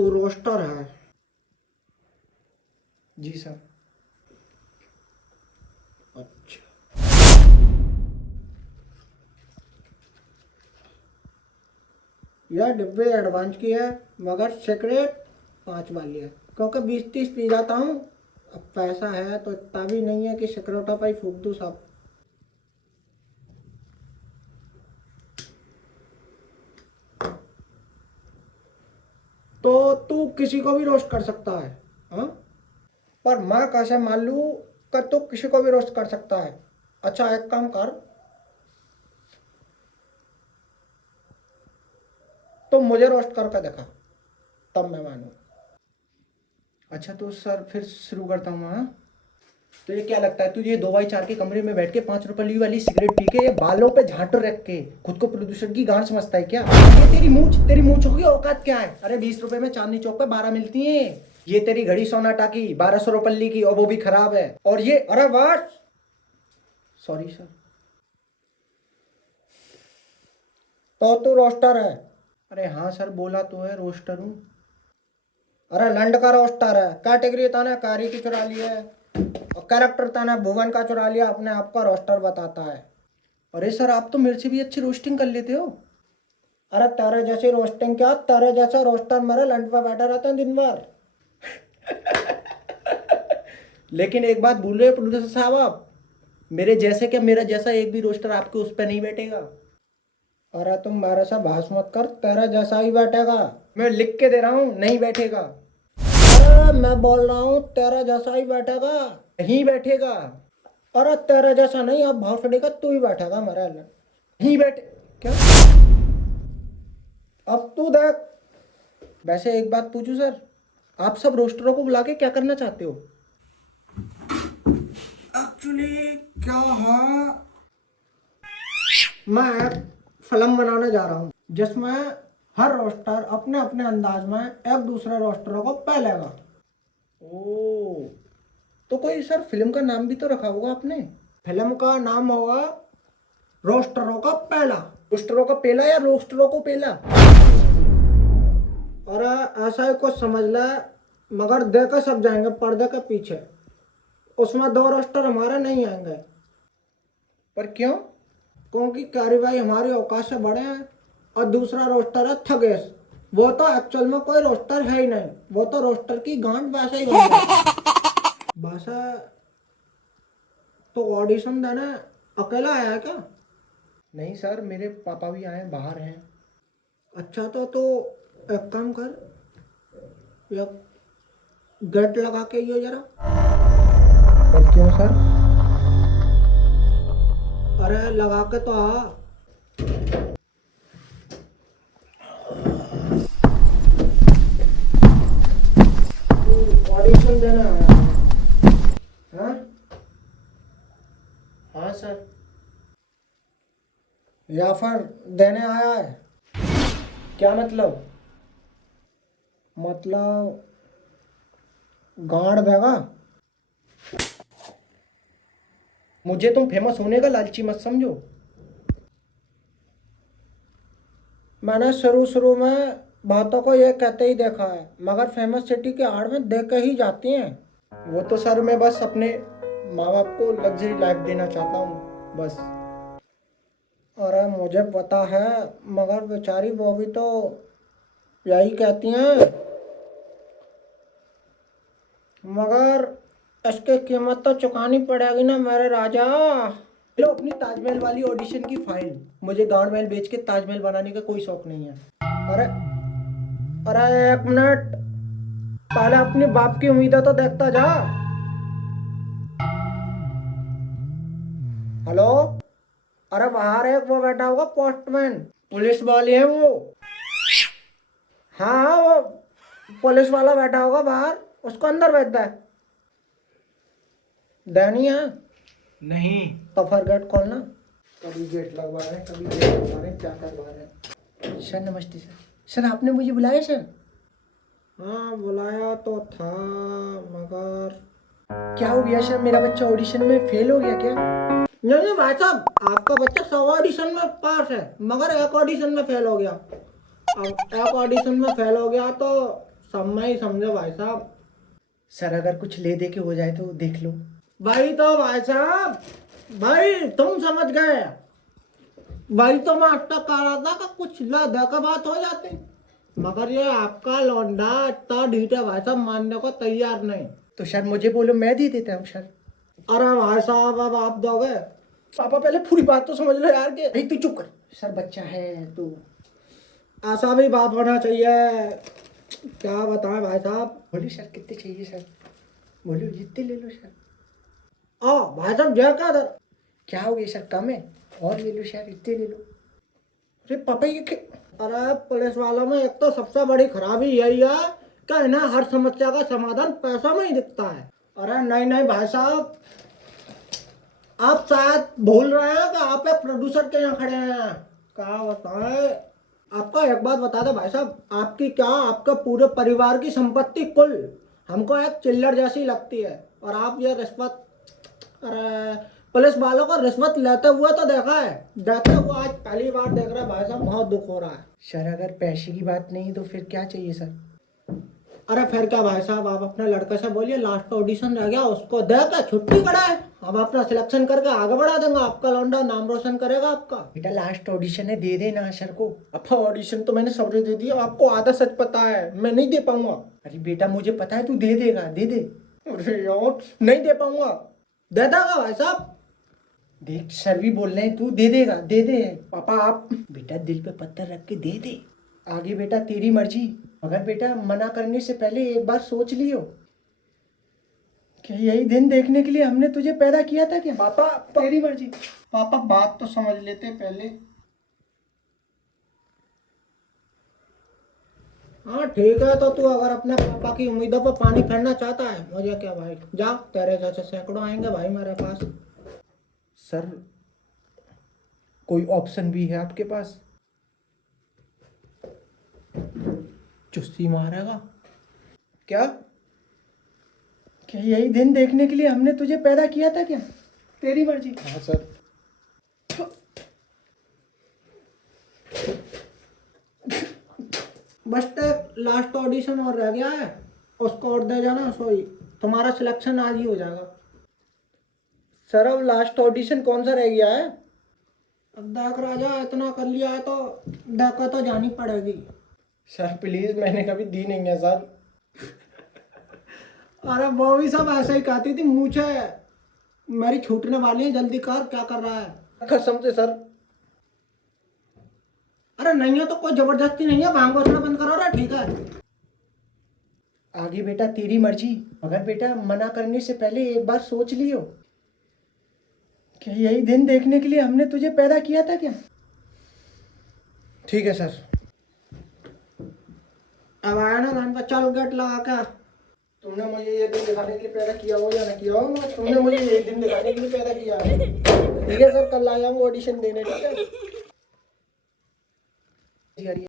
तो रोस्टर है। जी सर। अच्छा, यह डिब्बे एडवांस की है मगर सिगरेट 5 वाली है, क्योंकि 20-30 पी जाता हूँ। अब पैसा है तो इतना भी नहीं है कि सिगरेटों पर ही फूक दूँ सब। तो तू किसी को भी रोस्ट कर सकता है, हाँ? पर मैं कैसे मान लूँ कि तू किसी को भी रोस्ट कर सकता है? अच्छा, एक काम कर, तो मुझे रोस्ट करके दिखा, तब मैं मानूँ। अच्छा तो सर फिर शुरू करता हूँ। हाँ, तो ये क्या लगता है तुझे 2x4 के कमरे में बैठ के 5 रुपए वाली सिगरेट पी के बालों पे झांटो रख के खुद को प्रदूषण की गांठ समझता है क्या? ये तेरी मूंछों की औकात क्या है? अरे 20 रुपए में चांदनी चौक पे 12 मिलती हैं। ये तेरी घड़ी सोनाटा की 1200 रुपये की, और वो भी खराब है। और ये, अरे बस, सॉरी सर। तो तू रोस्टर है? अरे हाँ सर, बोला तो है रोस्टर हूँ। अरे लंड का रोस्टर है। कैटेगरी ताने कारी की चुरा ली है, और कैरेक्टर ताने भुवन का चुरा लिया, अपने आप का रोस्टर बताता है। अरे सर, आप तो मेरे से भी अच्छी रोस्टिंग कर लेते हो। अरे तेरे जैसी रोस्टिंग क्या, तेरे जैसा रोस्टर मेरे लंच पे बैठा रहता है दिन भर। लेकिन एक बात भूल रहे हो प्रोड्यूसर साहब आप, मेरे जैसे क्या, मेरा जैसा एक भी रोस्टर आपके उस पर नहीं बैठेगा। अरे तुम मेरे से बहस मत कर, तेरे जैसा ही बैठेगा। मैं लिख के दे रहा हूँ, नहीं बैठेगा। अरे मैं बोल रहा हूँ तेरा जैसा ही बैठेगा। नहीं बैठेगा। अरे तेरे जैसा नहीं, अब भौसड़ी का तू ही बैठेगा मेरे लिए। नहीं बैठे। क्या? अब तू देख। वैसे एक बात पूछूं सर, आप सब रोस्टरों को बुला के क्या करना चाहते हो? एक्चुअली क्या है, मैं एक फिल्म बनाने जा रहा हूँ जिसमें हर रोस्टर अपने अपने अंदाज में एक दूसरे रोस्टरों को पहलेगा। ओ, तो कोई सर फिल्म का नाम भी तो रखा होगा आपने। फिल्म का नाम होगा रोस्टरों का पहला। रोस्टरों का पेला या रोस्टरों को पेला? और ऐसा ही कुछ समझ ले, मगर देकर सब जाएंगे पर्दे के पीछे। उसमें 2 रोस्टर हमारे नहीं आएंगे। पर क्यों? क्योंकि कार्रवाई हमारी औकात से बड़े हैं। और दूसरा रोस्टर है थगेश। वो तो एक्चुअल में कोई रोस्टर है ही नहीं, वो तो रोस्टर की गांठ वैसे ही बन जाता है। वैसे तो ऑडिशन देने अकेला आया है क्या? नहीं सर, मेरे पापा भी आए बाहर हैं। अच्छा, तो एक काम कर, या गेट लगा के यो जरा। पर क्यों सर? अरे लगा के तो आ। तू ऑडिशन देने आया है, हाँ? हाँ सर। या फिर देने आया है? क्या मतलब? मतलब गाड़ देगा। मुझे तुम फेमस होने का लालची मत समझो। मैंने शुरू शुरू में बातों को ये कहते ही देखा है, मगर फेमस सिटी के आड़ में देख के ही जाती हैं। वो तो सर मैं बस अपने माँ बाप को लग्जरी लाइफ देना चाहता हूँ, बस। अरे मुझे पता है, मगर बेचारी वो भी तो यही कहती हैं। मगर इसकी कीमत तो चुकानी पड़ेगी ना मेरे राजा। लो अपनी ताजमहल वाली ऑडिशन की फाइल। मुझे गांड महल बेच के ताजमहल बनाने का कोई शौक नहीं है। अरे अरे एक मिनट, पहले अपनी बाप की उम्मीदें तो देखता जा। हेलो, अरे बाहर एक वो बैठा होगा पोस्टमैन, पुलिस वाले हैं वो। हाँ हाँ, वो पुलिस वाला बैठा होगा बाहर, उसको अंदर भेज दे। देनी है नहीं। तो फिर गेट खोलना। कभी गेट लगवा रहे हैं, कभी गेट लगवा रहे हैं, क्या करवा रहे हैं। सर नमस्ते सर। सर आपने मुझे बुलाया सर? हाँ बुलाया तो था, मगर क्या हो गया सर, मेरा बच्चा ऑडिशन में फेल हो गया क्या? नहीं नहीं भाई साहब, आपका बच्चा 100 ऑडिशन में पास है, मगर एक ऑडिशन में फेल हो गया। अब एक ऑडिशन में फेल हो गया तो सब में ही समझो भाई साहब। सर अगर कुछ ले दे के हो जाए तो देख लो। भाई तो भाई साहब, भाई तुम समझ गए। भाई तो मैं अब तक कह रहा था कि कुछ ला दे के बात हो जाती, मगर ये आपका लौंडा इतना ढीठ है भाई साहब, मानने को तैयार नहीं। तो सर मुझे बोलो, मैं दे देता हूँ सर। अरे भाई साहब अब आप दोगे? पापा पहले पूरी बात तो समझ लो यार के। नहीं तू चुप कर, सर बच्चा है तो। ऐसा भी बात होना चाहिए। क्या बताएं भाई साहब। बोलो सर कितने चाहिए सर, बोलो जितने ले लो सर। भाई साहब जय का दर। क्या हो गया सर, कम है और ले लो सर, इतने ले लो। अरे पापा ये अरे पुलिस वालों में एक तो सबसे बड़ी खराबी यही है कि इन्हें हर समस्या का समाधान पैसा में ही दिखता है। अरे नहीं नहीं भाई साहब, आप शायद भूल रहे हैं कि आप एक प्रोड्यूसर के यहाँ खड़े हैं। क्या बताएं आपका, एक बात बता दे भाई साहब, आपकी क्या आपके पूरे परिवार की संपत्ति कुल हमको एक चिल्लर जैसी लगती है, और आप ये रिश्वत, अरे पुलिस वालों को रिश्वत लेते हुए तो देखा है, देते हुए आज पहली बार देख रहे हैं भाई साहब, बहुत दुख हो रहा है। सर अगर पैसे की बात नहीं तो फिर क्या चाहिए सर? अरे फिर क्या भाई साहब, आप अपने लड़के से बोलिए लास्ट ऑडिशन रह गया, उसको दे के छुट्टी कराए, अब अपना सिलेक्शन करके आगे बढ़ा देंगे, आपका लौंडा नाम रोशन करेगा आपका। बेटा लास्ट ऑडिशन है, दे देना सर को। अब ऑडिशन तो मैंने सबने दे दिया, आपको आधा सच पता है, मैं नहीं दे पाऊंगा। अरे बेटा मुझे पता है तू दे देगा, दे दे। अरे यार नहीं दे पाऊंगा। दे देगा भाई साहब। देख सर भी बोल रहे हैं, तू दे देगा, दे दे। पापा आप बेटा दिल पे पत्थर रख के दे दे, आगे बेटा तेरी मर्जी, मगर बेटा मना करने से पहले एक बार सोच लियो। क्या यही दिन देखने के लिए हमने तुझे पैदा किया था क्या? पापा तेरी मर्जी। पापा बात तो समझ लेते पहले। हाँ ठीक है, तो तू अगर अपने पापा की उम्मीदों पर पानी फेरना चाहता है, मुझे क्या भाई, जा, तेरे जैसे सैकड़ों आएंगे भाई मेरे पास। सर कोई ऑप्शन भी है आपके पास? चुस्सी मारेगा क्या क्या यही दिन देखने के लिए हमने तुझे पैदा किया था क्या? तेरी मर्जी। हाँ सर। बस तक लास्ट ऑडिशन और रह गया है, उसको और दे जाना, सोई तुम्हारा सिलेक्शन आज ही हो जाएगा। सर अब लास्ट ऑडिशन कौन सा रह गया है? अब देख राजा, इतना कर लिया है तो देख तो जानी पड़ेगी। सर प्लीज, मैंने कभी दी नहीं है सर। अरे वो भी सब ऐसे ही कहती थी, मुझे मेरी छूटने वाली है, जल्दी कर, क्या कर रहा है? कसम से सर। अरे नहीं है तो कोई जबरदस्ती नहीं है, भांग बजना बंद करो रे, ठीक है? आगे बेटा तेरी मर्जी, मगर बेटा मना करने से पहले एक बार सोच लियो। क्या यही दिन देखने के लिए हमने तुझे पैदा किया था क्या? ठीक है सर। अब आया ना धान का, चल गेट लगा के। तुमने मुझे ये दिन दिखाने के लिए पैदा किया हो या ना किया हो, तुमने मुझे ये दिन दिखाने के लिए पैदा किया है। ठीक है सर, कल आया हूँ ऑडिशन देने, ठीक है?